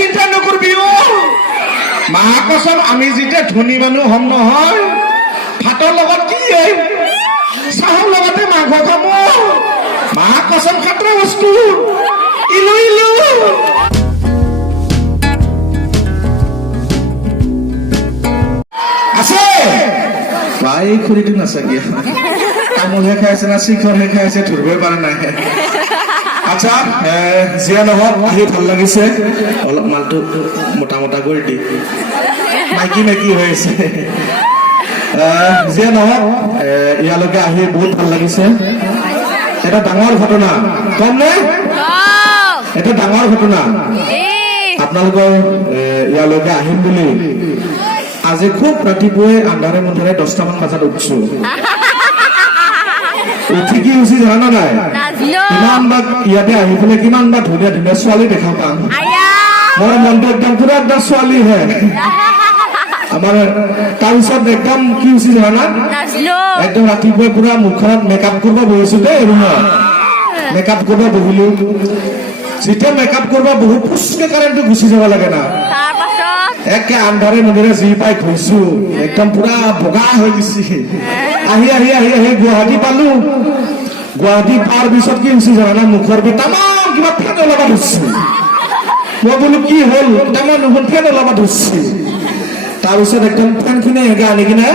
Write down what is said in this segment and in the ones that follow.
চিন্তা নকৰবি অ মা কচম আমি যেতিয়া ধনী মানুহ হম নহয় ভাতৰ লগত কি চাহৰ লগতে মাংস খাম মা কচম খাতৰা বস্তু ইলু ইলু আছে ভাই খুৰীটো নাচাগিয়া তামোলহে খাই আছে না চিখৰহে খাই আছে ধৰিবই পৰা নাই আচ্ছা যিয়া নহওক আহি ভাল লাগিছে অলপ মালটো মোটা মোটা কৰি দি মাইকী মাইকী হৈ আছে যিয়া নহওক ইয়ালৈকে আহি বহুত ভাল লাগিছে এটা ডাঙৰ ঘটনা কম নে এটা ডাঙৰ ঘটনা আপোনালোকৰ ইয়ালৈকে আহিম বুলি আজি খুব ৰাতিপুৱাই আন্ধাৰে মুন্ধাৰে 10টামান বজাত উঠিছো উঠি কি উঠি জানা নাই কিমান বা ইয়াতে আহি পেলাই কিমান বা ধুনীয়া ধুনীয়া ছোৱালী দেখা পাম মোৰ মনটো একদম পুৰা একদম ছোৱালী হে আমাৰ তাৰপিছত একদম কি উঠি জানা একদম ৰাতিপুৱাই পুৰা মুখত মেকআপ কৰিব বহিছো দেই ৰুমত মেকআপ কৰিব বহিলো যেতিয়া মেকআপ কৰিব বহু পুচকে কাৰেণ্টটো গুচি যাব লাগে না একে আন্ধাৰে মুন্ধাৰে যি পাই ঘুৰিছো একদম পুৰা বগা হৈ গৈছে আহি আহি আহি আহি গুৱাহাটী পালো গুৱাহাটী পাৰ পিছত কি হৈছে জানা মুখৰ পৰা তামাম কিবা ফেন ওলাব ধৰিছে মই বোলো কি হ'ল তামাম নুশুন ফেন ওলাব ধৰিছে তাৰপিছত একদম ফেনখিনি আনি কিনে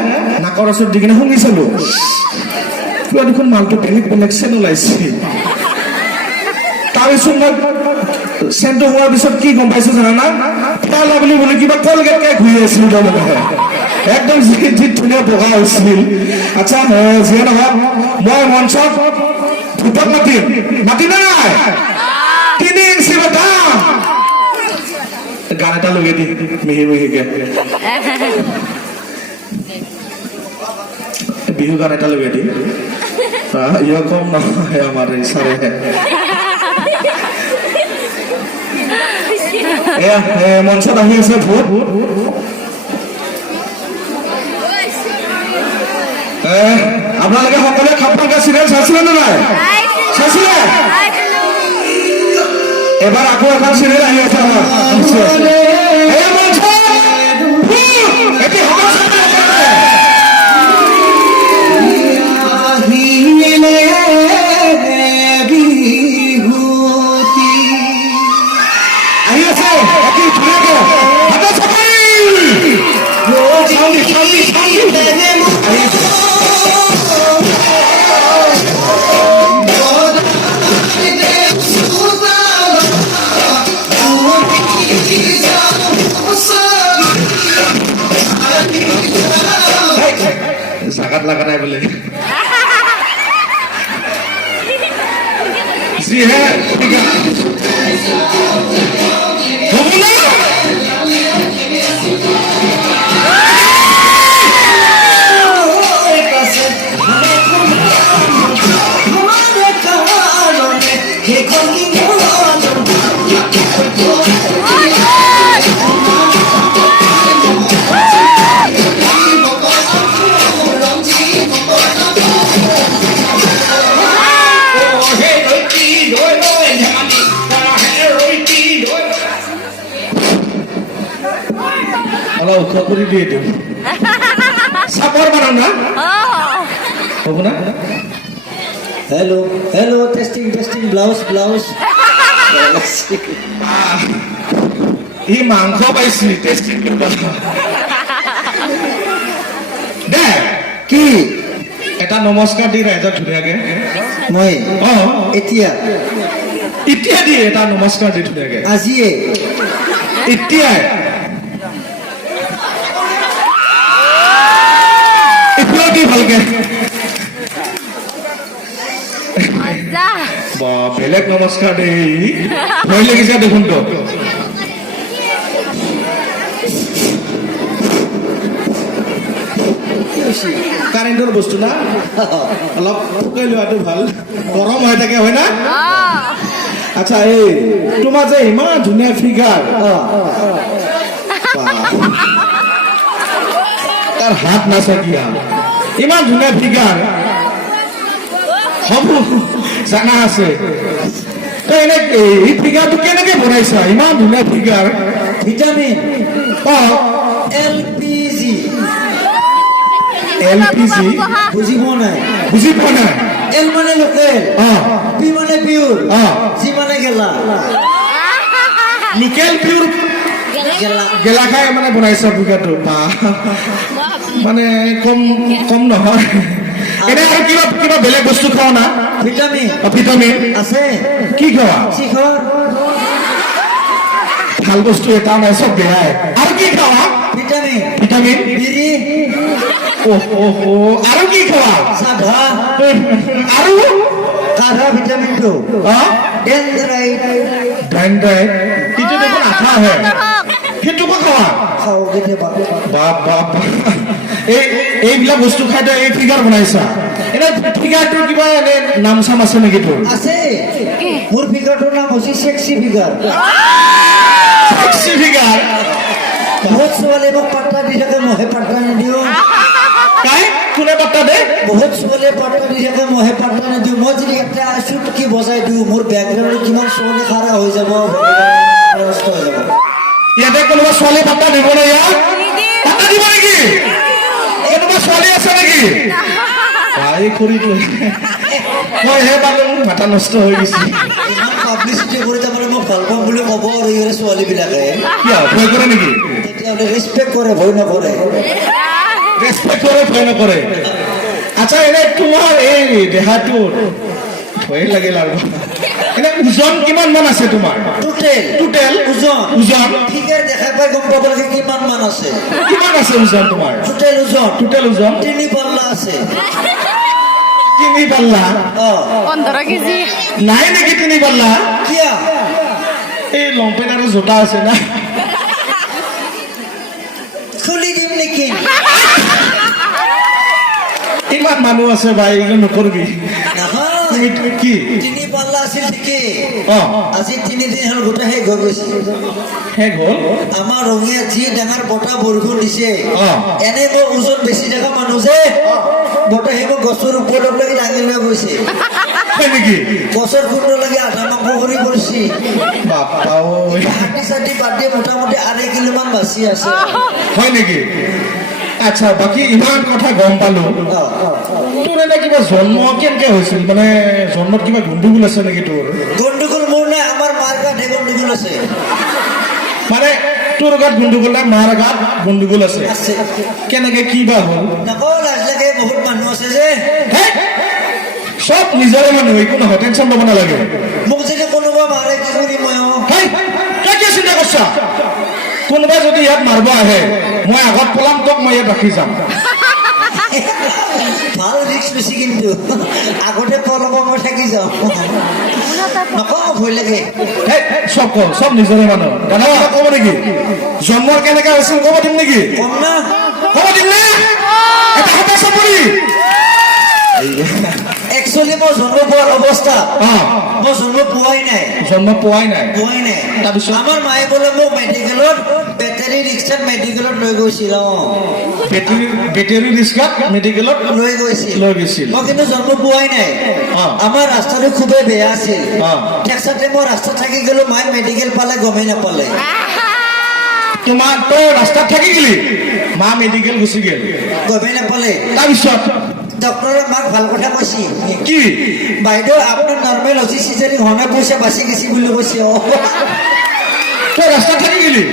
নাকৰ ওচৰত দি কিনে শুঙি চালো কিবা দেখোন মালটো বেলেগ বেলেগ চেন ওলাইছে তাৰপিছত মই চেণ্টটো হোৱাৰ পিছত কি গম পাইছো জানা পালা বুলি বোলে কিবা কলগেটকে ঘূৰি আছিল তাৰমানে একদম যি ধুনীয়া বগা হৈছিল আচ্ছা যিয়ে নহওক মই মঞ্চত ভূতক মাতিম নাই 3 ইঞ্চি বেটা গান এটা লগাই দি মিহি মিহিকে বিহু গান এটা লগাই দি ইয়া কম নহয় আমাৰ চাৰে মঞ্চত আহি আছে ভূত আপোনালোকে সকলোৱে খাপকা চিৰিয়েল চাইছিলে নে নাই চাইছিলে এবাৰ আকৌ এখন চিৰিয়েল আহি আছে জাগাত লাগা নাই বোলে जी है खबर दिए दो सफर बनाना हो ना hello hello testing testing blouse blouse ये मांगो पाइसी टेस्टिंग दे কি এটা নমস্কাৰ দি ৰাইজক ধুনীয়াকে মই এতিয়া এতিয়া দি এটা নমস্কাৰ দি ধুনীয়াকে আজিয়ে এতিয়া ভালকে বেলেগ নমস্কাৰ দেই ভয় লাগিছে দেখোন তো কাৰেণ্টৰ বস্তু না অলপ শুকাই লোৱাটো ভাল গৰম হৈ থাকে হয় না আচ্ছা এই তোমাৰ যে ইমান ধুনীয়া ফিগাৰ তাৰ হাত নাচাকিয়া ইমান ধুনীয়া ফিগাৰ হ'ব জানা আছে তই এনে এই ফিগাৰটো কেনেকে বনাইছা ইমান ধুনীয়া ফিগাৰ ভিটামিন অ LPG LPG বুজি পোৱা নাই বুজি পোৱা নাই L মানে লোকেল অ P মানে পিউৰ অ G মানে গেলা লোকেল পিউৰ গেলা গেলা খাই মানে বনাইছা ফিগাৰটো বা মানে কম কম নহয় এনে আৰু কিবা কিবা বেলেগ বস্তু খাও না ভিটামিন ভিটামিন আছে কি খাৱা শিখৰ ভাল বস্তু এটা নাই চব বেয়াই আৰু কি খাৱা ভিটামিন ভিটামিন বিৰি আৰু কি খাৱা চাধা আৰু কাঢ়া ভিটামিনটো ডেনড্ৰাইট ডেনড্ৰাইট এইটো দেখোন আঠা হে সেইটোকো খাৱা খাওঁ কেতিয়াবা বাপ বাপ এইবিলাক বস্তু খাই তই এই ফিগাৰ বনাইছা এনে ফিগাৰটোৰ কিবা এনে নাম চাম আছে নেকি তোৰ আছে মোৰ ফিগাৰটোৰ নাম হৈছে সেক্সি ফিগাৰ সেক্সি ফিগাৰ বহুত ছোৱালী মোক পাত্তা দি থাকে মইহে পাত্তা নিদিওঁ কাই কোনে পাত্তা দে বহুত ছোৱালীয়ে পাত্তা দি থাকে মইহে পাত্তা নিদিওঁ মই যদি এটা চুটকি বজাই দিওঁ মোৰ বেকগ্ৰাউণ্ডত কিমান ছোৱালী খাৰা হৈ যাব নষ্ট হৈ যাব ইয়াতে কোনোবা ছোৱালী পাত্তা দিব নে ইয়াত পাত্তা দিব নেকি কোনোবা ছোৱালী আছে নেকি ভাই খুৰীটো মই হে পালো মাথা নষ্ট হৈ গৈছে ইমান পাব্লিচিটি কৰি তাৰমানে মই ভাল পাম বুলি ক'ব আৰু ইহঁতে ছোৱালীবিলাকে কিয় ভয় কৰে নেকি তেতিয়াহ'লে ৰেচপেক্ট কৰে ভয় নকৰে ৰেচপেক্ট কৰে ভয় নকৰে আচ্ছা এনে তোমাৰ এই দেহাটোৰ ভয় লাগিল আৰু এনে ওজন কিমান মান আছে তোমাৰ টোটেল ওজন ফিগাৰ দেখাই পাই গম পাব লাগে কিমান মান আছে কিমান আছে ওজন তোমাৰ টোটেল ওজন 3 পাল্লা আছে 3 পাল্লা 15 কেজি নাই নেকি 3 পাল্লা কিয়া এই লংপেণ্ট আৰু জোতা আছে না খুলি দিম নেকি ইমান মানুহ আছে ভাই এইটো নকৰবি নহয় তুমি কি 3 পাল্লা আছিল ঠিকেই অ আজি 3 দিন হ'ল গোটেই শেষ হৈ গৈছে শেষ হ'ল আমাৰ ৰঙিয়া যি ডাঙৰ বতাহ বৰষুণ দিছে অ। এনে মই ওজন বেছি থকা মানুহ যে বতাহে মোক গছৰ ওপৰলৈকে দাঙি লৈ গৈছে হয় নেকি গছৰ খুন্দলৈকে আধা মাংস কৰি পৰিছে বাপা ঐ হাতী চাতি বাদ দিয়ে মোটামুটি 2.5 কিলো মান বাচি আছে হয় নেকি আচ্ছা বাকী ইমান কথা গম পালো তোৰ এটা কিবা জন্ম কেনেকে হৈছিল মানে জন্মত কিবা গণ্ডগোল আছে নেকি তোৰ গণ্ডগোল মোৰ নাই আমাৰ মাৰ গাতহে গণ্ডগোল আছে মানে তোৰ গাত গণ্ডগোল নাই মাৰ গাত গণ্ডগোল আছে আছে কেনেকে কি বা হ'ল নকওঁ লাজ লাগে বহুত মানুহ আছে যে হে? চব নিজৰে মানুহ একো নহয় টেনশ্যন ল'ব নালাগে মোক যদি কোনোবা মাৰে কি কৰিম মই হেই, তই কিয় চিন্তা কৰিছা কোনোবাই যদি ইয়াত মাৰিব আহে মই আগত পলাম তোক মই ইয়াত ৰাখি যাম ভাল ৰিক্স লৈছে কিন্তু আগতে পলব মই থাকি যাওঁ নকওঁ ভয় লাগে হেই, চব কওঁ চব নিজৰে মানুহ দাদা কিবা ক'ব নেকি জন্মৰ কেনেকে হৈছিল ক'ব দিম নেকি কম না ক'ব দিম নে এটা হাতে চাপৰি একচুৱেলি মই জন্ম পোৱাৰ অৱস্থা অ মই জন্ম পোৱাই নাই জন্ম পোৱাই নাই তাৰপিছত আমাৰ মায়ে বোলে মোক মেডিকেলত বেটেৰী ৰিক্সাত মেডিকেলত লৈ গৈছিল বেটেৰী ৰিক্সাত মেডিকেলত লৈ গৈছিল লৈ গৈছিল মই কিন্তু জন্ম পোৱাই নাই অ। আমাৰ ৰাস্তাটো খুবেই বেয়া আছিল অ। টেক্সাতে মই ৰাস্তাত থাকি গ'লো মায়ে মেডিকেল পালে গমেই নাপালে তোমাৰ তই ৰাস্তাত থাকি গলি মা মেডিকেল গুচি গেল গমেই নাপালে তাৰপিছত ডক্টৰে মাক ভাল কথা কৈছে কি বাইদেউ আপোনাৰ নৰ্মেল হৈছে চিজাৰিং হোৱা নাই পইচা বাচি গৈছে বুলি কৈছে তই ৰাস্তাত থাকি গলি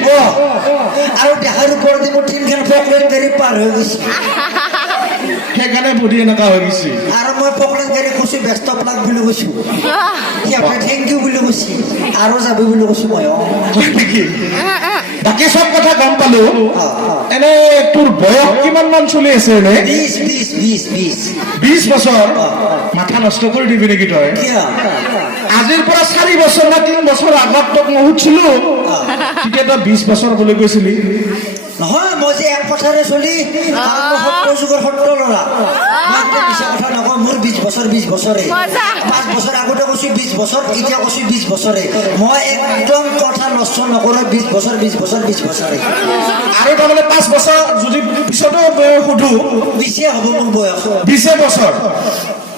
আৰু দেহাৰ ওপৰতে মোৰ তিনিখন পকলেন গাড়ী পাৰ হৈ গৈছে সেইকাৰণে বডি এনেকুৱা হৈ গৈছে আৰু মই পকলেন গাড়ী কৈছো ব্যস্ত প্লাগ বুলি কৈছো সিহঁতে থেংক ইউ বুলি কৈছে আৰু যাবি বুলি কৈছো মই হয় নেকি বাকী চব কথা গম পালো এনে তোৰ বয়স কিমান মান চলি আছে এনে 20 বছৰ মাথা নষ্ট কৰি দিবি নেকি তই কিয় আজিৰ পৰা 4 বছৰ বা 3 বছৰ আগত তোক মই সুধিছিলো তেতিয়া তই 20 বছৰ বুলি কৈছিলি নহয় মই যে এক কথাৰে চলি সত্তৰ যুগৰ সত্তৰ ল'ৰা মই একদম মিছা কথা নকওঁ মোৰ 20 বছৰে 5 বছৰ আগতে কৈছো 20 বছৰ এতিয়া কৈছো 20 বছৰে মই একদম কথা নষ্ট নকৰো 20 বছৰে আৰু তাৰমানে 5 বছৰ যদি পিছতো সুধো 20 হ'ব মোৰ বয়স 20 বছৰ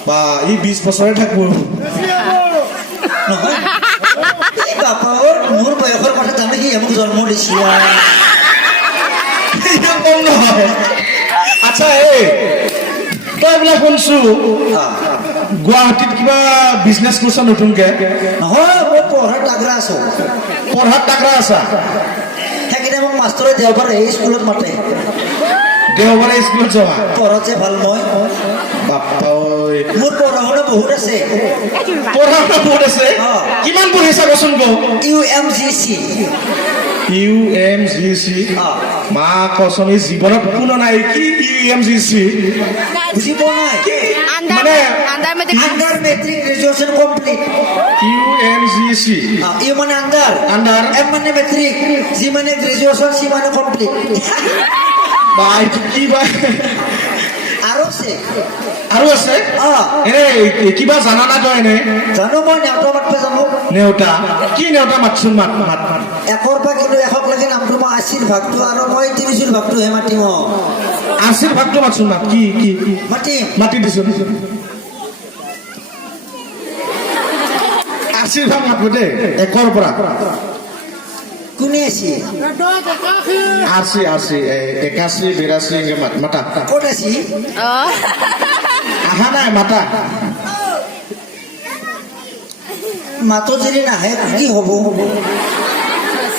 বা ই 20 বছৰে থাকব নহয় বাপাৰ মোৰ বয়সৰ কথা জানে কি মোক জন্ম দিছিল ইমান কম নহয় আচ্ছা এই তই এইবিলাক শুনছো গুৱাহাটীত কিবা বিজনেছ কৰিছা নতুনকে নহয় মই পঢ়াৰ তাগৰা আছো পঢ়াত তাকৰা আছা সেইকাৰণে মোক মাষ্টৰে দেওবাৰে এই স্কুলত মাতে দেওবাৰে স্কুলত যাবা পঢ়াত যে ভাল মই বাপ্পা ঐ মোৰ পঢ়া শুনা বহুত আছে পঢ়া শুনা বহুত আছে কিমান পঢ়িছা কচোন কওঁ UMGC UMGC মা কচম এই জীৱনত কোনো নাই কি UMGC বুজি পোৱা নাই মানে under matric graduation complete UMGC U মানে আণ্ডাৰ আণ্ডাৰ এম মানে মেট্ৰিক জি মানে গ্ৰেজুৱেশ্যন চি মানে কমপ্লিট বা এইটো কি বা আৰু আছে আৰু আছে এনে কিবা জানা না তই এনে জানো মই নেওতা মাতবা জানো নেওতা কি নেওতা মাতচোন মাত মাত মাত একৰ পৰা কিন্তু এশক লাগে নামটো মই 80ৰ ভাগটো আৰু মই 30ৰ ভাগটোহে মাতিম 80ৰ ভাগটো মাতচোন মাত কি কি মাতিম মাতি দিছোন 80ৰ ভাগ মাতব দেই একৰ পৰা কোনে আছে 80 81 82 এনেকে মাতা ক'ত আছে আহা নাই মাতা মাতো যদি নাহে কি হ'ব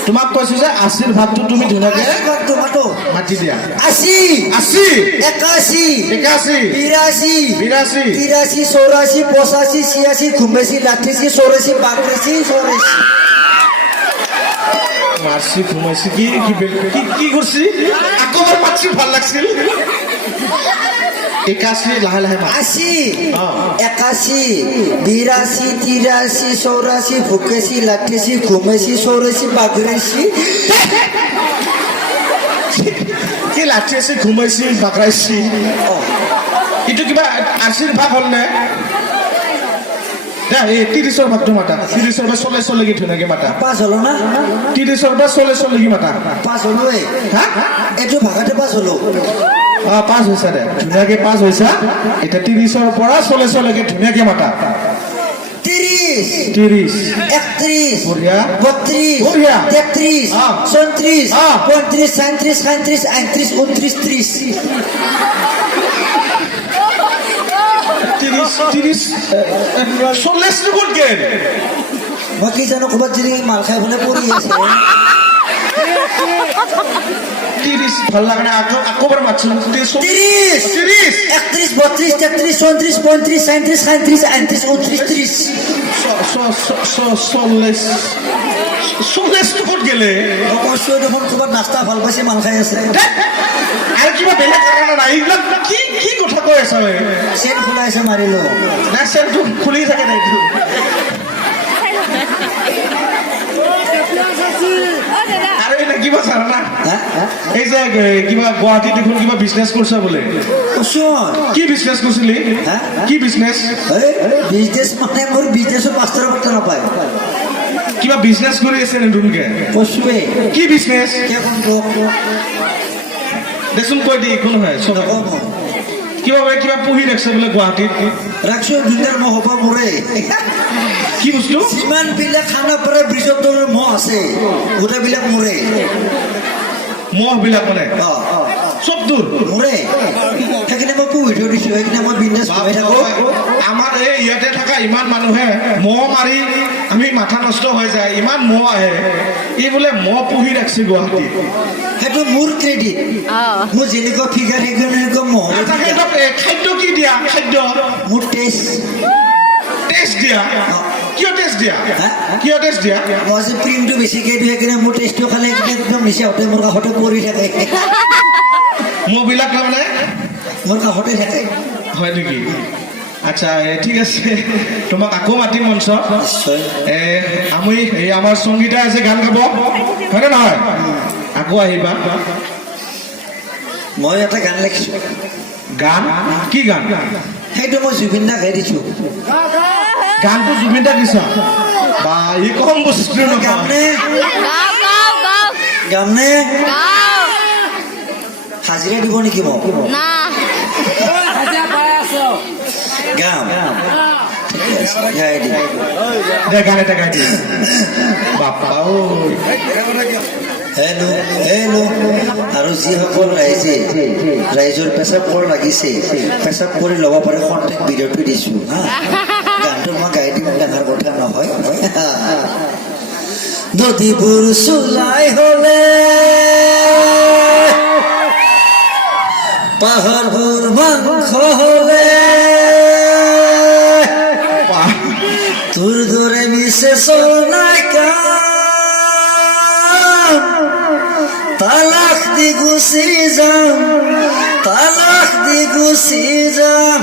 তোমাক কৈছো যে 80ৰ ভাগটো তুমি ধুনীয়াকে ভাগটো মাতো মাতি দিয়া 80 80 81 81 82 82 83 84 85 86 85 88 84 82 মারছি ঘুমাইছি কি কি কি কি করছি আকবার মারছি ভাল লাগছিল 81 লাহে লাহে মার 80 81 82 83 84 85 88 85 84 82 কি লাঠিছি ঘুমাইছি বাকরাইছি ইটো কিবা 80ৰ ভাগ হল নে দা এই 30ৰ ভাগটো মাতা 30ৰ পৰা 40 লৈকে ধুনীয়াকে মাতা পাছ হলো না 30ৰ পৰা 40 লৈকে মাতা পাছ হলো হা এইটো ভাগাতে পাছ হলো পাঁচ হৈছা দে ধুনীয়াকে পাঁচ হৈছা এতিয়া 30ৰ পৰা 40 লৈকে ধুনীয়াকে মাতা 30 30 31 বঢ়িয়া 32 বঢ়িয়া 33 34 35 37 38 39 30 40 ক'ত গেল মই কি জানো ক'ৰবাত যদি মাল খাই পেলাই পৰি আছে 30 ভাল লাগে না আকবার মারছিল 30 31 32 33 34 35 37 38 39 40 ক'ত গেলে অবশ্য দেখোন ক'ৰবাত নাস্তা ভাল পাইছে মাল খাই আছে আৰু কিবা বেলেগ কাৰণ নাই এইবিলাক কি কি কথা কৈ আছা চেন খোলাইছে মাৰিলো না চেনটো খুলি থাকে নাই আৰু এটা কিবা জানা না এই যে কিবা গুৱাহাটীত দেখোন কিবা বিজনেছ কৰিছা বোলে কি বিজনেছ কৰিছিলি কি বিজনেছ বিজনেছ মানে মোৰ বিজনেছৰ মাষ্টৰৰ কথা নাপায় কিবা বিজনেছ কৰি আছে নতুনকে পশুৱে কি বিজনেছ দেচোন কৈ দি একো নহয় কিবা পুহি ৰাখছে বোলে গুৱাহাটীত ৰাখছো দুনিয়াৰ মহ হ'ব মোৰে কি বস্তু যিমান বিলাক খানা পৰা ব্ৰিজৰ দলৰ মহ আছে গোটেইবিলাক মোৰে মহ বিলাক মানে চব দূৰ মোৰে সেইকাৰণে মই পুহি থৈ দিছো সেইকাৰণে মই বিজনেছ কৰি থাকো আমাৰ এই ইয়াতে থকা ইমান মানুহে মহ মাৰি আমি মাথা নষ্ট হৈ যায় ইমান মহ আহে এই বোলে মহ পুহি ৰাখছে গুৱাহাটীত সেইটো মোৰ ক্ৰেডিট মোৰ যেনেকুৱা ফিগাৰ সেইকাৰণে মহ খাদ্য কি দিয়া খাদ্য মোৰ টেষ্ট দিয়া কিয় টেষ্ট দিয়া কিয় টেষ্ট দিয়া মই যে ক্ৰীমটো বেছিকৈ দিওঁ সেইকাৰণে মোৰ টেষ্টটো খালে একদম নিচাওঁতে মোৰ কাষতে পৰি থাকে মহবিলাক তাৰমানে মোৰ কাষতে থাকে হয় নেকি আচ্ছা ঠিক আছে তোমাক আকৌ মাতিম মঞ্চ আমি এই আমাৰ সংগীতা আছে গান গাব হয়নে নহয় আকৌ আহিবা মই এটা গান লিখিছো গান কি গান সেইটো মই জুবিন দাক গাই দিছো গানটো জুবিন দাক দিছা বা ই কম বস্তু গামনে গামনে হাজিৰা দিব নেকি মোক গাম গাই দি দে গান এটা গাই this BAPA O hello' hello' আৰু যিসকল ৰাইজৰ পেচাব কৰ লাগিছে পেচাব কৰি ল'ব পাৰে কণ্টেক্ট ভিডিঅ'টো দিছোঁ হা গানটো মই গাই দিম ডাঙৰ কথা নহয় নদীবোৰ চুলাই হ'লে পাহাৰবোৰ মাংস হ'লে তোৰ দৰে মিছে চলাই তালাক দি গুচি যাম তালাক দি গুচি যাম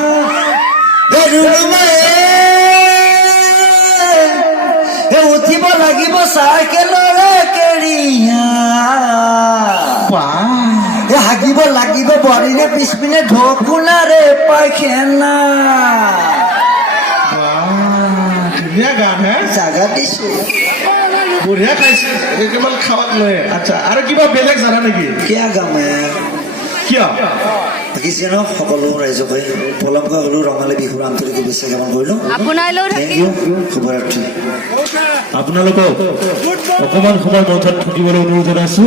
উঠিব লাগিব চাইকেলৰে কেৰিয়া হাগিব লাগিব বৰিৰে পিছপিনে ঢকুনাৰে পাইখানা ধুনীয়া গান হে জাগা দিছো বঢ়িয়া খাইছে কেৱল খাবাক লৈ আচ্ছা আৰু কিবা বেলেগ জানা নেকি কিয় গামে কিয় দেখিছে ন সকলো ৰাইজকে পলমকৈ হ'লেও ৰঙালী বিহুৰ আন্তৰিক শুভেচ্ছা জ্ঞাপন কৰিলোঁ থেংক ইউ শুভৰাত্ৰি আপোনালোকক অকণমান সময় মঞ্চত থাকিবলৈ অনুৰোধ জনাইছো